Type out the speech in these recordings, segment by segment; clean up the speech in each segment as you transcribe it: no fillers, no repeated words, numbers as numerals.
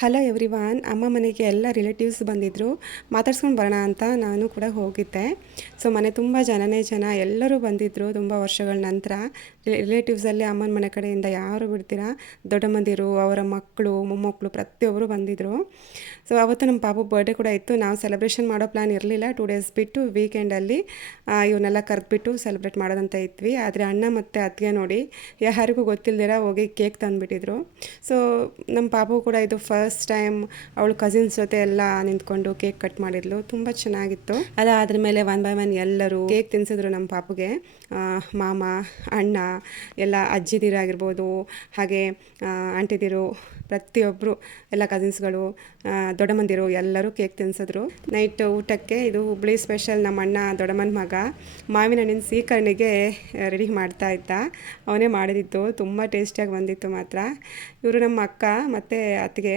Hello everyone. ಅಮ್ಮ ಮನೆಗೆ ಎಲ್ಲ ರಿಲೇಟಿವ್ಸ್ ಬಂದಿದ್ದರು. ಮಾತಾಡ್ಸ್ಕೊಂಡು ಬರೋಣ ಅಂತ ನಾನು ಕೂಡ ಹೋಗಿದ್ದೆ. ಸೊ ಮನೆ ತುಂಬ ಜನ ಎಲ್ಲರೂ ಬಂದಿದ್ದರು ತುಂಬ ವರ್ಷಗಳ ನಂತರ. ರಿಲೇಟಿವ್ಸಲ್ಲಿ ಅಮ್ಮನ ಮನೆ ಕಡೆಯಿಂದ ಯಾರು ಬಿಡ್ತೀರಾ, ದೊಡ್ಡಮ್ಮಂದಿರು, ಅವರ ಮಕ್ಕಳು, ಮೊಮ್ಮಕ್ಕಳು ಪ್ರತಿಯೊಬ್ಬರು ಬಂದಿದ್ದರು. ಸೊ ಅವತ್ತು ನಮ್ಮ ಪಾಪು ಬರ್ಡೇ ಕೂಡ ಇತ್ತು. ನಾವು ಸೆಲೆಬ್ರೇಷನ್ ಮಾಡೋ ಪ್ಲ್ಯಾನ್ ಇರಲಿಲ್ಲ. 2 ಡೇಸ್ ಬಿಟ್ಟು ವೀಕೆಂಡಲ್ಲಿ ಇವನ್ನೆಲ್ಲ ಕರೆದ್ಬಿಟ್ಟು ಸೆಲೆಬ್ರೇಟ್ ಮಾಡೋದಂತ ಇದ್ವಿ. ಆದರೆ ಅಣ್ಣ ಮತ್ತು ಅತ್ತಿಗೆ ನೋಡಿ ಯಾರಿಗೂ ಗೊತ್ತಿಲ್ಲದಿರ ಹೋಗಿ ಕೇಕ್ ತಂದುಬಿಟ್ಟಿದ್ರು. ಸೊ ನಮ್ಮ ಪಾಪು ಕೂಡ ಇದು ಫಸ್ಟ್ ಟೈಮ್ ಅವಳು ಕಸಿನ್ಸ್ ಜೊತೆ ಎಲ್ಲ ನಿಂತ್ಕೊಂಡು ಕೇಕ್ ಕಟ್ ಮಾಡಿದ್ಲು. ತುಂಬ ಚೆನ್ನಾಗಿತ್ತು. ಅದಾದ್ರ ಮೇಲೆ 1 by 1 ಎಲ್ಲರೂ ಕೇಕ್ ತಿನ್ಸಿದ್ರು ನಮ್ಮ ಪಾಪುಗೆ. ಮಾಮ, ಅಣ್ಣ, ಎಲ್ಲ ಅಜ್ಜಿದಿರಾಗಿರ್ಬೋದು, ಹಾಗೆ ಆಂಟಿದಿರು, ಪ್ರತಿಯೊಬ್ಬರು ಎಲ್ಲ ಕಸಿನ್ಸ್ಗಳು, ದೊಡ್ಡಮ್ಮಂದಿರು ಎಲ್ಲರೂ ಕೇಕ್ ತಿನ್ಸಿದ್ರು. ನೈಟ್ ಊಟಕ್ಕೆ ಇದು ಹುಬ್ಳಿ ಸ್ಪೆಷಲ್. ನಮ್ಮ ಅಣ್ಣ ದೊಡ್ಡಮ್ಮನ ಮಗ ಮಾವಿನ ಹಣ್ಣಿನ ಸೀಕರ್ಣಿಗೆ ರೆಡಿ ಮಾಡ್ತಾ ಇದ್ದ. ಅವನೇ ಮಾಡಿದಿತ್ತು. ತುಂಬ ಟೇಸ್ಟಿಯಾಗಿ ಬಂದಿತ್ತು ಮಾತ್ರ. ಇವರು ನಮ್ಮ ಅಕ್ಕ ಮತ್ತು ಅತ್ತಿಗೆ,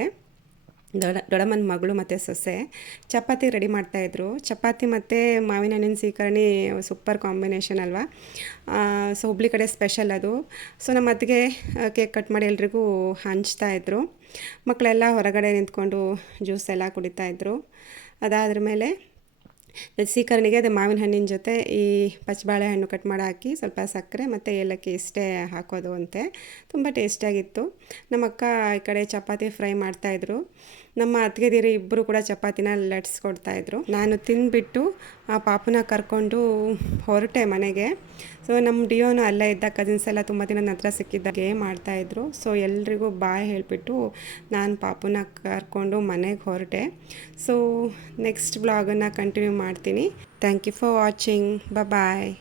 ದೊಡ್ಡಮ್ಮನ ಮಗಳು ಮತ್ತು ಸೊಸೆ ಚಪಾತಿ ರೆಡಿ ಮಾಡ್ತಾಯಿದ್ರು. ಚಪಾತಿ ಮತ್ತು ಮಾವಿನ ಹಣ್ಣಿನ ಸೀಕರ್ಣಿ ಸೂಪರ್ ಕಾಂಬಿನೇಷನ್ ಅಲ್ವಾ. ಸೊ ಹುಬ್ಳಿ ಕಡೆ ಸ್ಪೆಷಲ್ ಅದು. ಸೊ ನಮ್ಮ ಅತ್ತಿಗೆ ಕೇಕ್ ಕಟ್ ಮಾಡಿ ಎಲ್ರಿಗೂ ಹಂಚ್ತಾಯಿದ್ರು. ಮಕ್ಕಳೆಲ್ಲ ಹೊರಗಡೆ ನಿಂತ್ಕೊಂಡು ಜ್ಯೂಸ್ ಎಲ್ಲ ಕುಡಿತಾಯಿದ್ರು. ಅದಾದ್ರ ಮೇಲೆ ಸೀಕರ್ಣಿಗೆ ಅದು ಮಾವಿನ ಹಣ್ಣಿನ ಜೊತೆ ಈ ಪಚ್ಚಬಾಳೆಹಣ್ಣು ಕಟ್ ಮಾಡಿ ಹಾಕಿ ಸ್ವಲ್ಪ ಸಕ್ಕರೆ ಮತ್ತು ಏಲಕ್ಕಿ ಇಷ್ಟೇ ಹಾಕೋದು ಅಂತೆ. ತುಂಬ ಟೇಸ್ಟಿಯಾಗಿತ್ತು. ನಮ್ಮ ಅಕ್ಕ ಈ ಕಡೆ ಚಪಾತಿ ಫ್ರೈ ಮಾಡ್ತಾಯಿದ್ರು. ನಮ್ಮ ಅತ್ತಿಗೆದಿರು ಇಬ್ಬರು ಕೂಡ ಚಪಾತಿನ ಲಟ್ಸ್ಕೊಡ್ತಾಯಿದ್ರು. ನಾನು ತಿಂದುಬಿಟ್ಟು ಆ ಪಾಪುನ ಕರ್ಕೊಂಡು ಹೊರಟೆ ಮನೆಗೆ. ಸೊ ನಮ್ಮ ಡಿಯೋನು ಅಲ್ಲೇ ಇದ್ದ. ಕಸಿನ್ಸ್ ಎಲ್ಲ ತುಂಬ ದಿನದ ನಂತರ ಸಿಕ್ಕಿದ್ದಾಗೆ ಮಾಡ್ತಾಯಿದ್ರು. ಸೊ ಎಲ್ರಿಗೂ ಬಾಯ್ ಹೇಳಿಬಿಟ್ಟು ನಾನು ಪಾಪುನ ಕರ್ಕೊಂಡು ಮನೆಗೆ ಹೊರಟೆ. ಸೊ ನೆಕ್ಸ್ಟ್ ವ್ಲಾಗನ್ನು ಕಂಟಿನ್ಯೂ ಮಾಡ್ತೀನಿ. Thank you for watching. Bye.